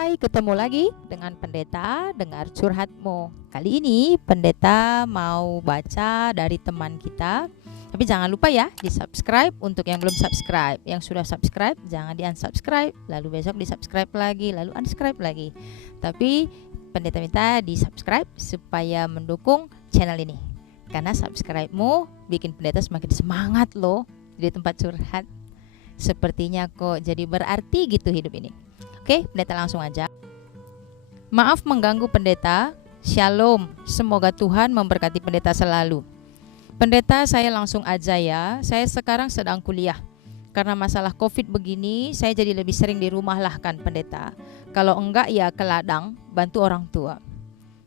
Hai, ketemu lagi dengan Pendeta Dengar Curhatmu. Kali ini Pendeta mau baca dari teman kita. Tapi jangan lupa ya, di-subscribe untuk yang belum subscribe. Yang sudah subscribe, jangan di-unsubscribe. Lalu besok di-subscribe lagi, lalu unsubscribe lagi. Tapi Pendeta minta di-subscribe supaya mendukung channel ini. Karena subscribe-mu bikin Pendeta semakin semangat loh di tempat curhat. Sepertinya kok jadi berarti gitu hidup ini. Oke, pendeta langsung aja. Maaf mengganggu pendeta. Shalom. Semoga Tuhan memberkati pendeta selalu. Pendeta, saya langsung aja ya. Saya sekarang sedang kuliah. Karena masalah COVID begini, saya jadi lebih sering di rumah lah kan pendeta. Kalau enggak ya ke ladang, bantu orang tua.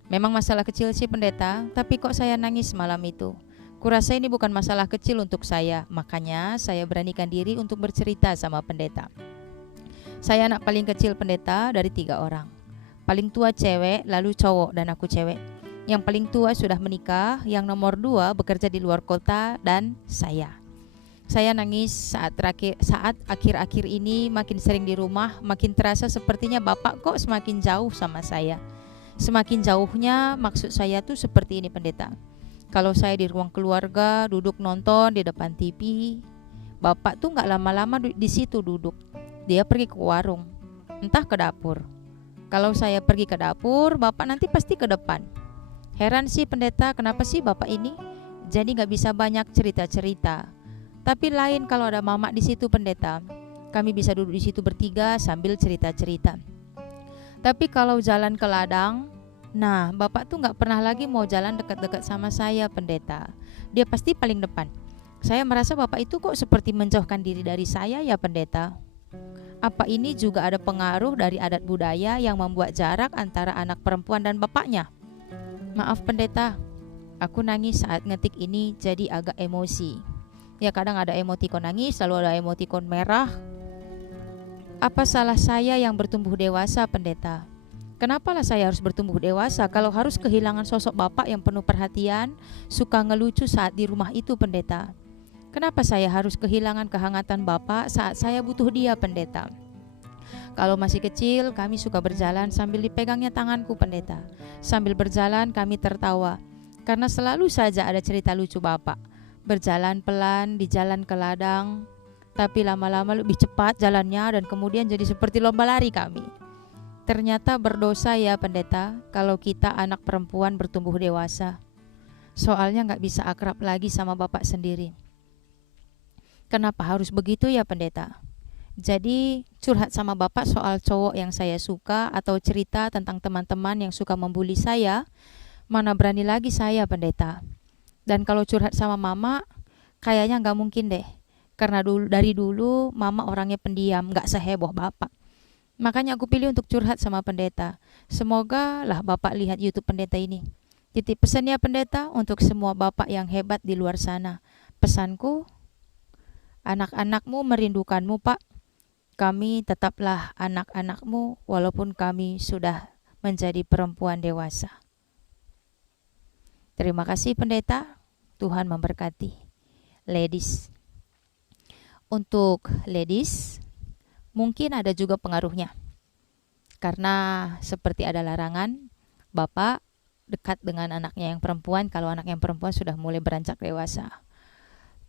Memang masalah kecil sih pendeta, tapi kok saya nangis malam itu. Kurasa ini bukan masalah kecil untuk saya, makanya saya beranikan diri untuk bercerita sama pendeta. Saya anak paling kecil pendeta dari 3 orang. Paling tua cewek, lalu cowok dan aku cewek. Yang paling tua sudah menikah, yang nomor 2 bekerja di luar kota, dan saya. Saya nangis saat akhir-akhir ini makin sering di rumah, makin terasa sepertinya Bapak kok semakin jauh sama saya. Semakin jauhnya maksud saya tuh seperti ini pendeta. Kalau saya di ruang keluarga, duduk nonton di depan TV, Bapak tuh gak lama-lama di situ duduk. Dia pergi ke warung, entah ke dapur. Kalau saya pergi ke dapur, Bapak nanti pasti ke depan. Heran sih pendeta, kenapa sih Bapak ini jadi gak bisa banyak cerita-cerita. Tapi lain kalau ada Mama di situ pendeta. Kami bisa duduk di situ bertiga sambil cerita-cerita. Tapi kalau jalan ke ladang, nah Bapak tuh gak pernah lagi mau jalan dekat-dekat sama saya pendeta. Dia pasti paling depan. Saya merasa Bapak itu kok seperti menjauhkan diri dari saya ya pendeta. Apa ini juga ada pengaruh dari adat budaya yang membuat jarak antara anak perempuan dan bapaknya? Maaf pendeta, aku nangis saat ngetik ini jadi agak emosi. Ya kadang ada emotikon nangis, lalu ada emotikon merah. Apa salah saya yang bertumbuh dewasa pendeta? Kenapalah saya harus bertumbuh dewasa kalau harus kehilangan sosok bapak yang penuh perhatian, suka ngelucu saat di rumah itu pendeta? Kenapa saya harus kehilangan kehangatan Bapak saat saya butuh dia pendeta? Kalau masih kecil, kami suka berjalan sambil dipegangnya tanganku pendeta. Sambil berjalan kami tertawa, karena selalu saja ada cerita lucu Bapak. Berjalan pelan di jalan ke ladang, tapi lama-lama lebih cepat jalannya dan kemudian jadi seperti lomba lari kami. Ternyata berdosa ya pendeta kalau kita anak perempuan bertumbuh dewasa. Soalnya gak bisa akrab lagi sama Bapak sendiri. Kenapa harus begitu ya pendeta? Jadi curhat sama Bapak soal cowok yang saya suka atau cerita tentang teman-teman yang suka membuli saya, mana berani lagi saya pendeta. Dan kalau curhat sama Mama, kayaknya gak mungkin deh. Karena dari dulu Mama orangnya pendiam, gak seheboh Bapak. Makanya aku pilih untuk curhat sama pendeta. Semoga lah Bapak lihat YouTube pendeta ini. Titip pesan ya pendeta untuk semua Bapak yang hebat di luar sana. Pesanku, anak-anakmu merindukanmu Pak. Kami tetaplah anak-anakmu walaupun kami sudah menjadi perempuan dewasa. Terima kasih pendeta. Tuhan memberkati. Ladies. Untuk ladies, mungkin ada juga pengaruhnya. Karena seperti ada larangan, Bapak dekat dengan anaknya yang perempuan kalau anak yang perempuan sudah mulai beranjak dewasa.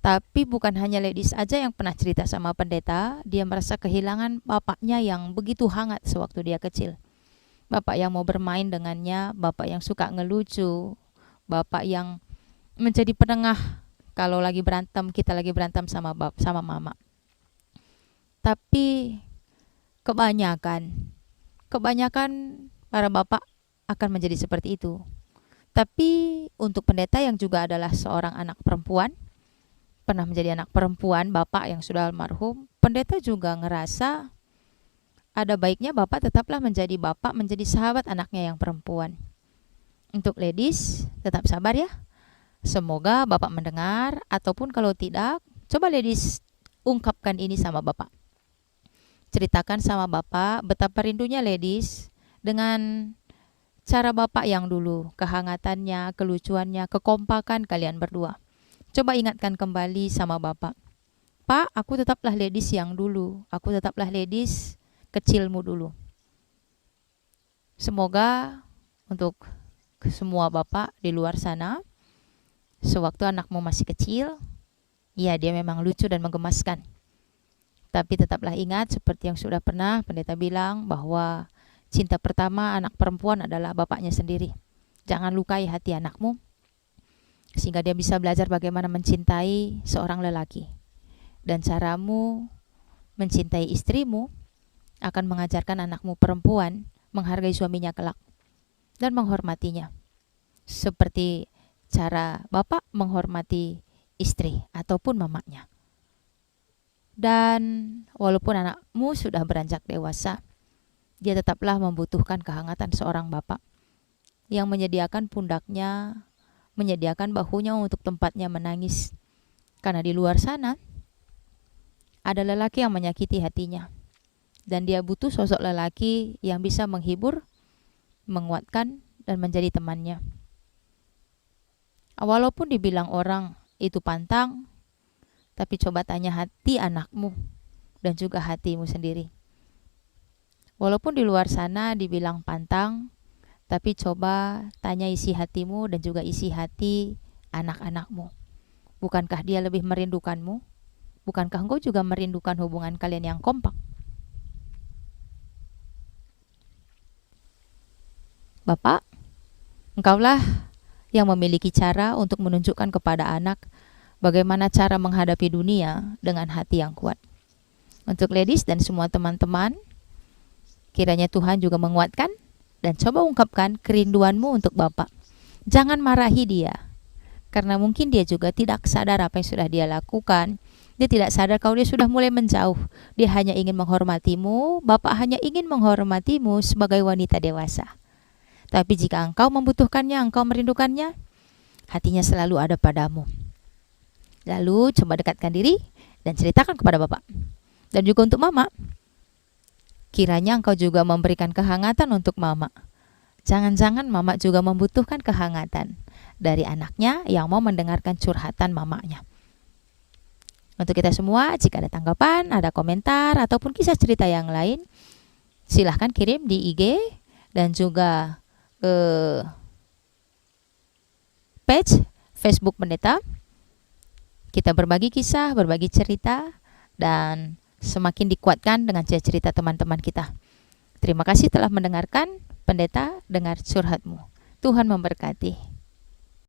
Tapi bukan hanya ladies aja yang pernah cerita sama pendeta, dia merasa kehilangan bapaknya yang begitu hangat sewaktu dia kecil. Bapak yang mau bermain dengannya, bapak yang suka ngelucu, bapak yang menjadi penengah kalau lagi berantem, kita lagi berantem sama mama. Tapi kebanyakan para bapak akan menjadi seperti itu. Tapi untuk pendeta yang juga adalah seorang anak perempuan, pernah menjadi anak perempuan bapak yang sudah almarhum, pendeta juga ngerasa ada baiknya bapak tetaplah menjadi bapak, menjadi sahabat anaknya yang perempuan. Untuk ladies, tetap sabar ya. Semoga bapak mendengar, ataupun kalau tidak, coba ladies ungkapkan ini sama bapak. Ceritakan sama bapak betapa rindunya ladies dengan cara bapak yang dulu, kehangatannya, kelucuannya, kekompakan kalian berdua. Coba ingatkan kembali sama Bapak. Pak, aku tetaplah ladies yang dulu. Aku tetaplah ladies kecilmu dulu. Semoga untuk semua bapak di luar sana, sewaktu anakmu masih kecil, ya dia memang lucu dan menggemaskan. Tapi tetaplah ingat seperti yang sudah pernah pendeta bilang bahwa cinta pertama anak perempuan adalah bapaknya sendiri. Jangan lukai hati anakmu sehingga dia bisa belajar bagaimana mencintai seorang lelaki. Dan caramu mencintai istrimu akan mengajarkan anakmu perempuan menghargai suaminya kelak dan menghormatinya. Seperti cara bapak menghormati istri ataupun mamanya. Dan walaupun anakmu sudah beranjak dewasa, dia tetaplah membutuhkan kehangatan seorang bapak yang menyediakan pundaknya, menyediakan bahunya untuk tempatnya menangis. Karena di luar sana ada lelaki yang menyakiti hatinya. Dan dia butuh sosok lelaki yang bisa menghibur, menguatkan, dan menjadi temannya. Walaupun dibilang orang itu pantang, tapi coba tanya hati anakmu dan juga hatimu sendiri. Walaupun di luar sana dibilang pantang, tapi coba tanya isi hatimu dan juga isi hati anak-anakmu. Bukankah dia lebih merindukanmu? Bukankah engkau juga merindukan hubungan kalian yang kompak? Bapak, engkaulah yang memiliki cara untuk menunjukkan kepada anak bagaimana cara menghadapi dunia dengan hati yang kuat. Untuk ladies dan semua teman-teman, kiranya Tuhan juga menguatkan dan coba ungkapkan kerinduanmu untuk Bapak. Jangan marahi dia, karena mungkin dia juga tidak sadar apa yang sudah dia lakukan. Dia tidak sadar kalau dia sudah mulai menjauh. Dia hanya ingin menghormatimu, Bapak hanya ingin menghormatimu sebagai wanita dewasa. Tapi jika engkau membutuhkannya, engkau merindukannya, hatinya selalu ada padamu. Lalu coba dekatkan diri dan ceritakan kepada Bapak. Dan juga untuk Mama, kiranya engkau juga memberikan kehangatan untuk Mama. Jangan-jangan Mama juga membutuhkan kehangatan dari anaknya yang mau mendengarkan curhatan mamanya. Untuk kita semua, jika ada tanggapan, ada komentar, ataupun kisah cerita yang lain, silahkan kirim di IG dan juga page Facebook Pendeta. Kita berbagi kisah, berbagi cerita, dan semakin dikuatkan dengan cerita teman-teman kita. Terima kasih telah mendengarkan Pendeta Dengar Curhatmu. Tuhan memberkati.